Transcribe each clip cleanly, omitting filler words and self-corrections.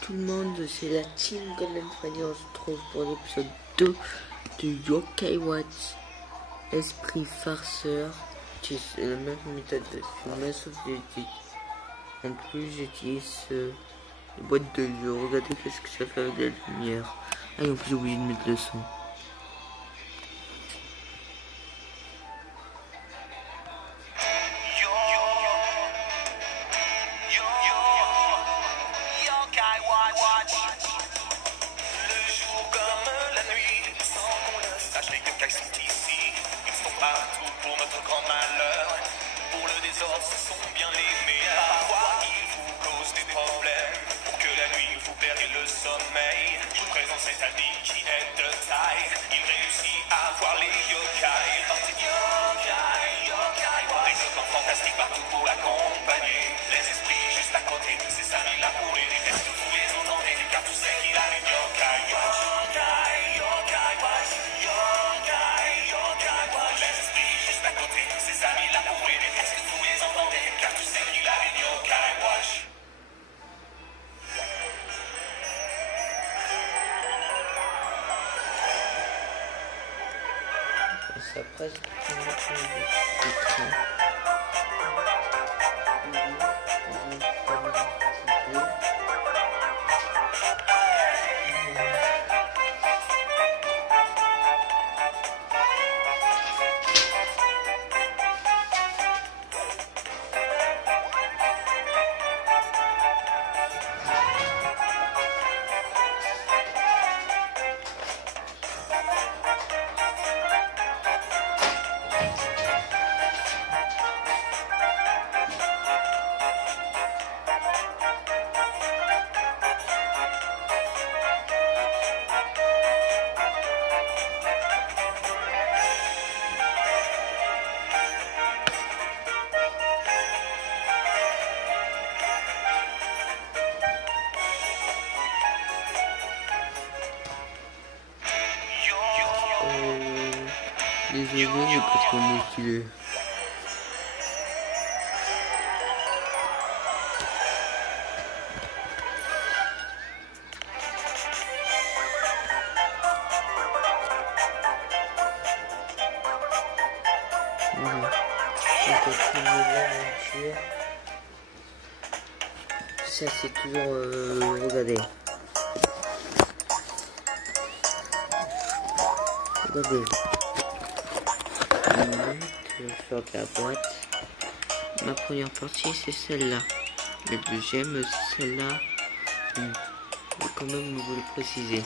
tout le monde, c'est la team Golden Freddy, on se retrouve pour l'épisode 2 de Yokai Watch, Esprit Farceur. C'est la même méthode de filmage sauf que en plus j'utilise une boîte de jeu. Regardez qu'est-ce que ça fait avec la lumière. Ah, et en plus j'ai oublié de mettre le son. Partout pour notre grand malheur, pour le désordre ce sont bien les meilleurs. Parfois ils vous causent des problèmes, pour que la nuit vous perdez le sommeil. Je vous présente cet ami qui est de taille, il réussit à voir les yokai. Yokai, yokai, des enfants fantastiques partout pour l'accompagner. Les esprits juste à côté, ses amis là pour les défaire. Vous les entendez, car tout c'est qu'il a les yokai. Yokai, yokai, yokai, yokai, les esprits juste à côté, ses amis là pour aider. Est-ce que vous les entendez? Car tu sais qu'il a les yokai watch. Ça presque désolé, j'ai pas trop motivé. Voilà. Ça c'est toujours regardez. Regardez. Sur la boîte. Ma première partie c'est celle-là. La deuxième c'est celle-là. Je vais quand même vous le préciser.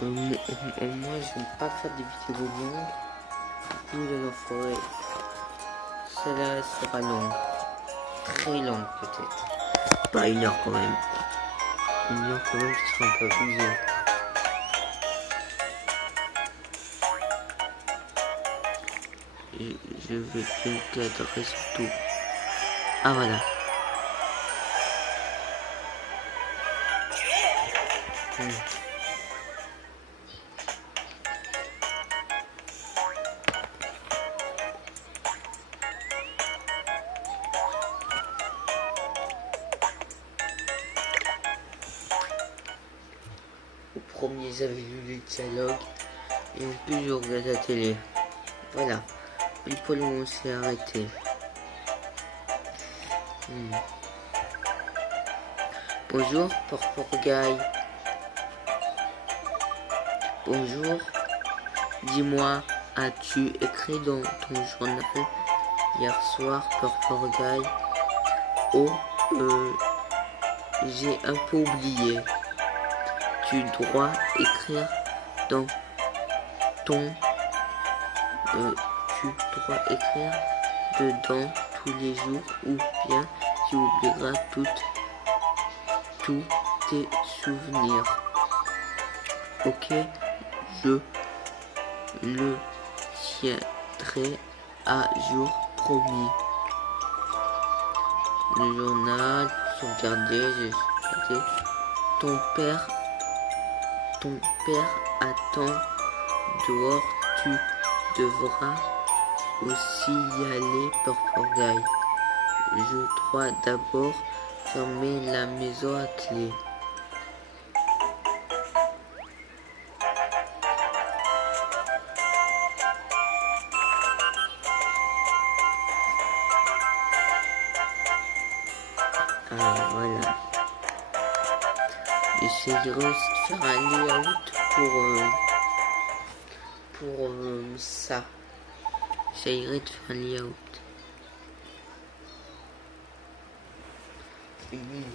Moi j'aime pas faire des vidéos longues. Du coup dans la forêt. Celle-là sera longue. Très longue peut-être. Pas 1 heure quand même. 1 heure quand même ce sera un peu abusé. Je vais te cadrer surtout. Ah voilà. Au premier j'avais lu les dialogues et en plus je regarde la télé. Voilà. Et pour le moment c'est arrêté. Bonjour Porporgaï. Bonjour. Dis-moi, as-tu écrit dans ton journal hier soir Porporgaï? Oh, j'ai un peu oublié. Tu dois écrire dans ton... tu dois écrire dedans tous les jours ou bien tu oublieras tous tes souvenirs. Ok, je le tiendrai à jour, promis. Le journal, sauvegarder, j'ai sauvegardé. Ton père attend dehors, tu devras aussi y aller, Porporgaï. Je dois d'abord fermer la maison à clé. Ah voilà. J'essayerai aussi de faire un layout pour ça. J'essayerai de faire un layout. Une minute.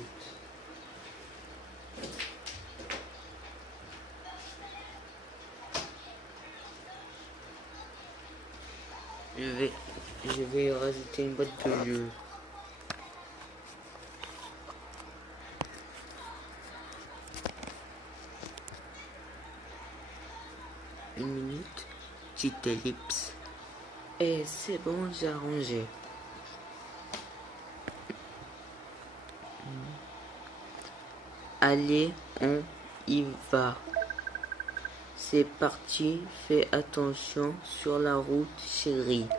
Je vais rajouter une boîte de nœuds. Une minute, petite ellipse. Et c'est bon, j'ai arrangé. Allez, on y va. C'est parti, fais attention sur la route, chérie.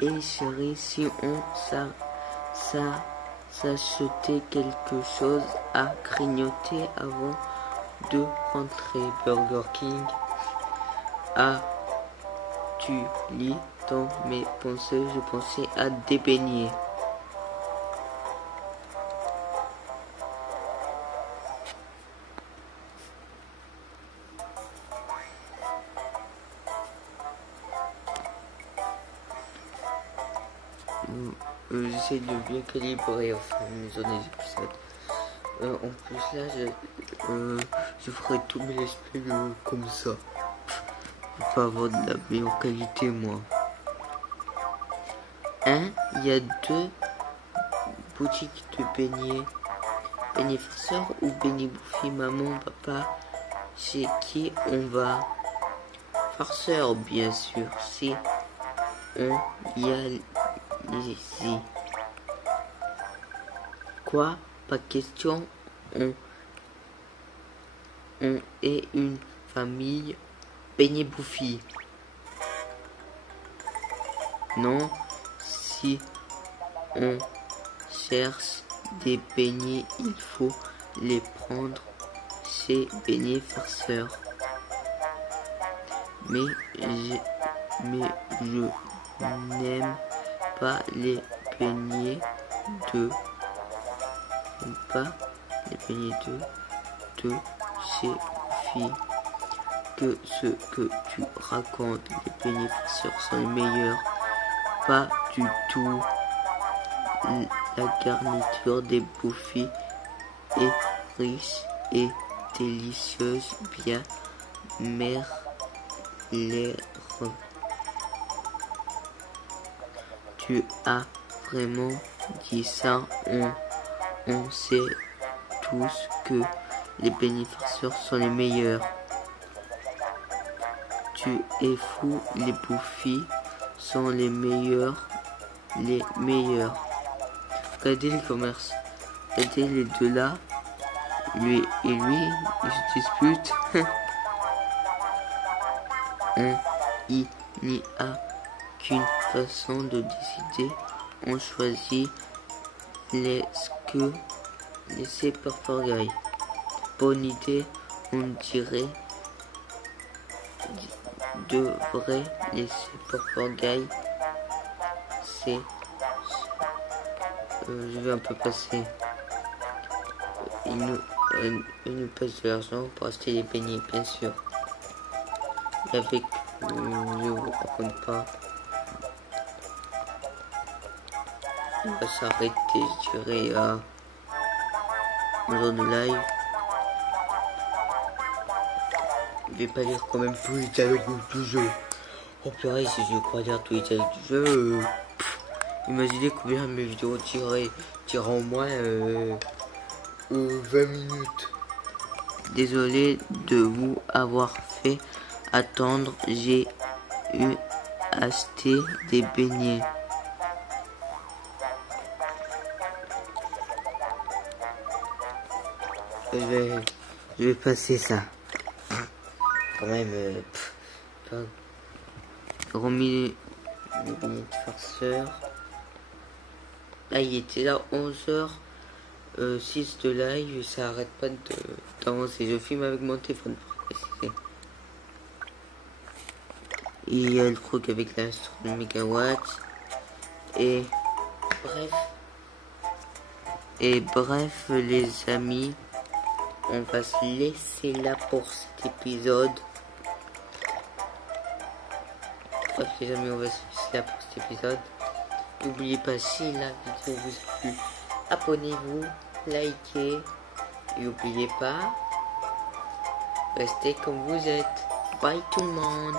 Et chérie, si on s'achetait quelque chose à grignoter avant de rentrer, Burger King. Tu lis dans mes pensées, je pensais à des beignets. J'essaie de bien calibrer au fur et à mesure des épisodes. En plus là, je ferai tous mes let's play comme ça. Je vais pas avoir de la meilleure qualité moi. Il y a 2 boutiques de beignets. Beignets farceurs ou beignets bouffis, maman, papa. Chez qui on va? Farceur bien sûr, si on y a ici. Quoi? Pas question. On est une famille beignets bouffis. Non, si on cherche des beignets, il faut les prendre chez beignets farceurs. Mais je n'aime pas les beignets de chez Bouffis. Que ce que tu racontes, les beignets farceurs sont les meilleurs. Pas du tout. La garniture des Bouffis est riche et délicieuse, bien mère. Tu as vraiment dit ça? On sait tous que les beignets farceurs sont les meilleurs. Tu es fou, les Bouffis sont les meilleurs. Les meilleurs. Regardez les commerces. Regardez les deux là. Lui et lui, ils se disputent. Il n'y a qu'une façon de décider. On choisit laisser papagaille. Bonne idée, on devrait laisser Purple Guy. C'est... je vais un peu passer. Il nous passe de l'argent pour acheter des beignets, bien sûr. Et avec... je vous raconte pas. On va s'arrêter, je dirais, à... un jour de live. Je vais pas lire quand même tous les dialogues du jeu. Oh purée, si je crois lire tous les dialogues du jeu, imaginez combien mes vidéos tireraient au moins 20 minutes. Désolé de vous avoir fait attendre, j'ai eu acheté des beignets. Je vais passer ça. Quand même, remis le billet de farceur. Là, il était là 11h06 de live, ça arrête pas d'avancer. Je filme avec mon téléphone pour préciser. Il y a le truc avec l'instru de mégawatts. Et bref les amis, on va se laisser là pour cet épisode. Bref les amis, on va se laisser là pour cet épisode. N'oubliez pas, si la vidéo vous a plu, abonnez-vous, likez. Et n'oubliez pas, restez comme vous êtes. Bye tout le monde.